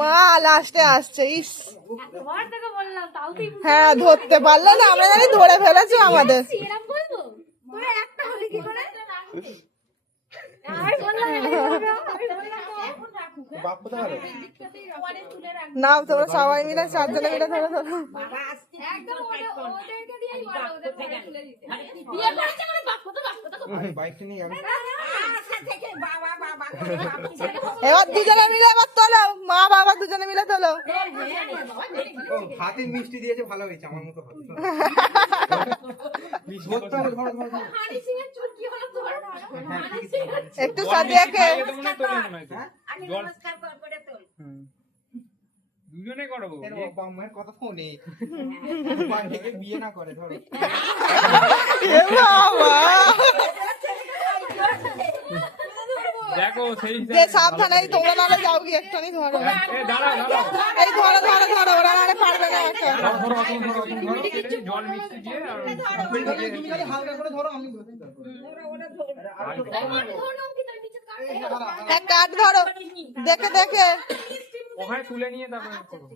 মা লাস্টে আসছে। ইস হ্যাঁ ধরতে পারলে না, আমরা জানি ধরে ফেলেছো আমাদের। নাও তোমরা সবাই মিলে 4 জনে মিলে ধরো ধরো। এবার দুজনে মিলে এবার তোলো, মা বাবা দুজনে মিলে তোলো। হাতে মিষ্টি দিয়েছে, ভালো হয়েছে আমার মতো। একটু সাদিয়াকে দুজনে করবো মায়ের কথা ফোনে বিয়ে না করে ধরো। দেখো সেই যে সাবধানে তোমরা নালে যাও গিয়ে একটুখানি ধরো। এই ধরো ধরো ধরো, ওরা নালে পারবে না একটা। জল মিষ্টি দিয়ে হালকা করে ধরো, আমি এক কাঠ ধরো দেখে দেখে। ওখানে তুলে নিয়ে তারপরে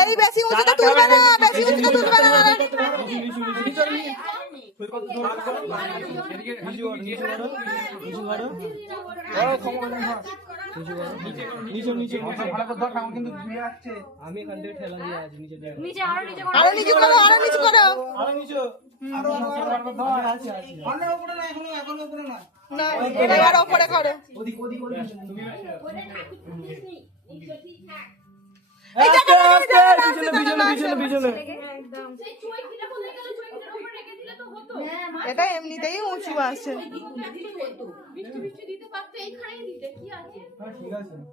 এই বেশি উঁচুতে তুলবে না, বেশি উঁচুতে তুলবে না। আমি এখান থেকে ঠেলা দিয়ে আছি নিচে দিয়ে। আরো নিচু করো, আরো নিচু করো। না এবার ওপরে করো। এটা এমনিতেই উঁচু আছে।